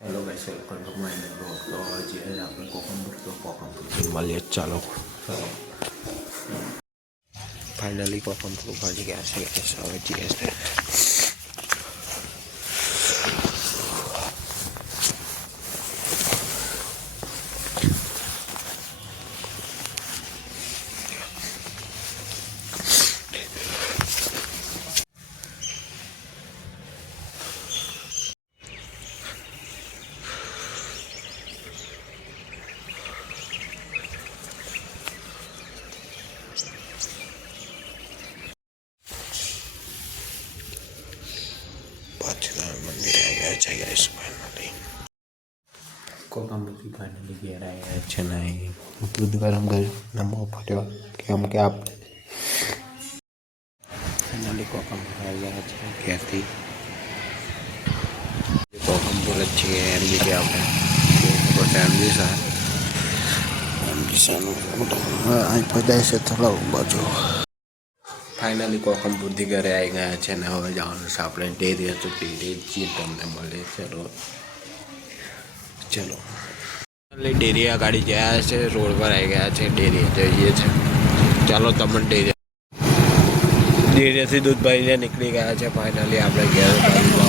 hello guys welcome to my new blog तो आज है આપણે કોકમપુર મળીએ ચાલો ફાઇનલી કોકમપુર પહોંચી ગયા છે હવે જઈએ છે મંદિર આવ્યા છે ગાઈસ ફાઇનલી કોકમપુર ફાઇનલી ઘેર આવ્યા છે ને દૂધ ગરમ કર્યું નમો ફર્યો કેમ કે આપણે ફાઇનલી કોકમપુર આવ્યા છે ઘેરથી કોકમપુર જ છે એમ કે આપણે ફેમિલી અહીં પધાય છે થોડા બાજુ ફાઇનલી કોકમપુરથી ઘરે આવી ગયા છે ને હવે જવાનું છે આપણે ડેરી હતું ડેરી જે તમને મળે ચલો ચલો ડેરી આ ગાડી ગયા છે રોડ પર આવી ગયા છે ડેરી જઈએ છે ચાલો તમને ડેરીથી દૂધ ભરીને નીકળી ગયા છે ફાઇનલી આપણે ઘેર